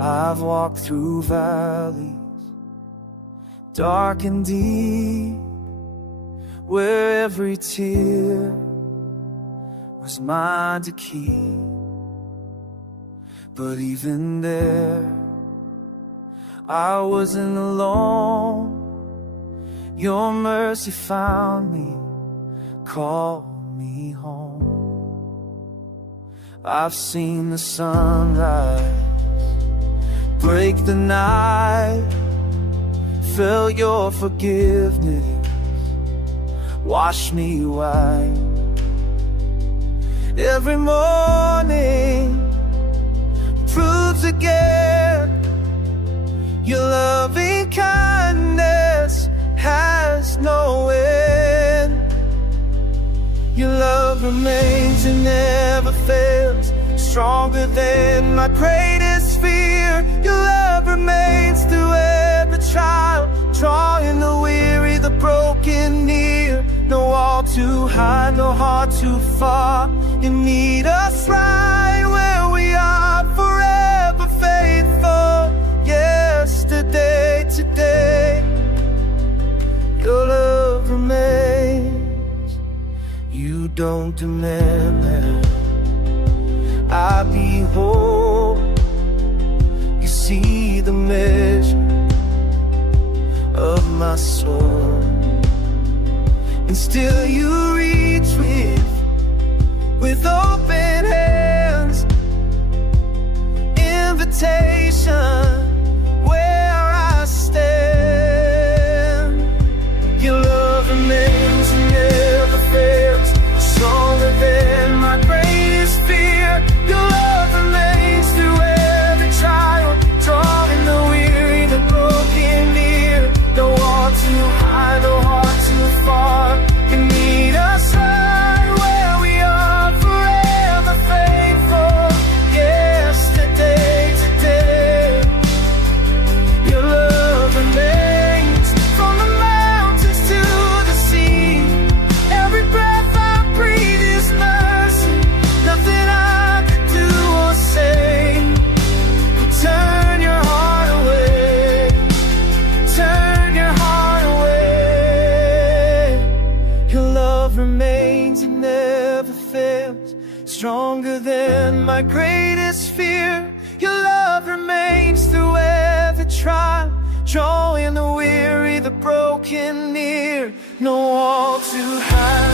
I've walked through valleys dark and deep, where every tear was mine to keep. But even there, I wasn't alone. Your mercy found me, called me home. I've seen the sunrise break the night, felt your forgiveness wash me white. Every morning proves again your loving kindness has no end. Your love remains and never fails, stronger than my greatest fear. Your love remains through every trial, drawing the weary, the broken near. No wall too high, no heart too far. You meet us right where we are, forever faithful. Yesterday, today, your love remains. You don't demand that I behold. You see the measure of my soul, and still you reach with open hands, invitation where I stand. Your love remains and never fails, stronger than my greatest fear. Your love remains through every trial, drawing the weary, the broken near. No wall too high, no heart too far. You meet us right where we are, forever faithful. Yesterday, today, your love remains. From the mountains to the sea, every breath I breathe is mercy. Nothing I could do or say will turn your heart away, turn your heart away. Your love remains and never fails, stronger than my greatest fear. Your love remains through every trial, drawing the weary, the broken near. No wall too high,